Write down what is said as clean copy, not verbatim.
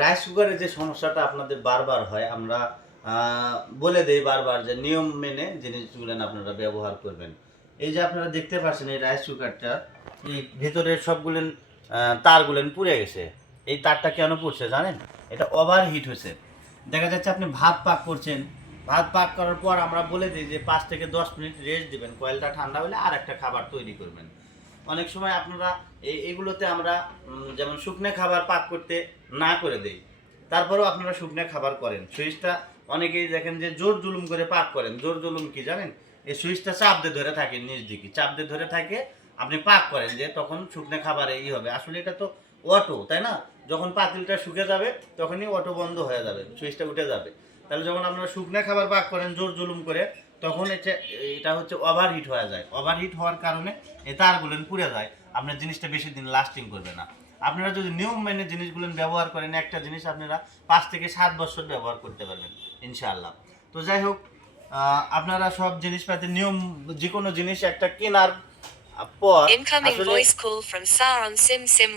Rice কুকারের যে সমস্যাটা আপনাদের বারবার হয়, আমরা বলে দেই বারবার যে নিয়ম মেনে জিনিসগুলো আপনারা ব্যবহার করবেন। এই যে আপনারা দেখতে পাচ্ছেন এই রাইস কুকারটা, এই ভেতরের সবগুলেন তারগুলেন পুড়ে গেছে। এই তারটা কেন পুড়ছে জানেন? এটা ওভার হিট হয়েছে। দেখা যাচ্ছে আপনি ভাত পাক করছেন, ভাত পাক করার পর আমরা বলে দিই যে 5 থেকে 10 মিনিট রেস্ট দিবেন, কয়েলটা ঠান্ডা হলে আর একটা খাবার তৈরি করবেন। অনেক সময় আপনারা এগুলোতে আমরা যেমন শুকনো খাবার পাক করতে না করে দেই, তারপরেও আপনারা শুকনো খাবার করেন। সুইচটা অনেকেই দেখেন যে জোর জুলুম করে পাক করেন। জোর জুলুম কি জানেন? এই সুইচটা চাপ দিয়ে ধরে থাকে, নিচ দিকে চাপ দিয়ে ধরে থাকে, আপনি পাক করেন যে তখন শুকনো খাবারে হবে। আসলে এটা তো অটো, তাই না? যখন পাতিলটা শুকে যাবে তখনই অটো বন্ধ হয়ে যাবে, সুইচটা উঠে যাবে। তাহলে যখন আপনারা শুকনো খাবার পাক করেন জোর জুলুম করে, তখন এটা হচ্ছে ওভারহিট হয়ে যায়। ওভারহিট হওয়ার কারণে এই তারগুলো পুড়ে যায়, আপনার জিনিসটা বেশি দিন লাস্টিং করবে না। আপনারা যদি নিয়ম মেনে জিনিসগুলো ব্যবহার করেন, একটা জিনিস আপনারা 5 থেকে 7 বছর ব্যবহার করতে পারবেন ইনশাআল্লাহ। তো যাই হোক, আপনারা সব জিনিসপাতির নিয়ম, যে কোনো জিনিস একটা কেনার পর Incoming আসলে voice call from Saron Sim Sim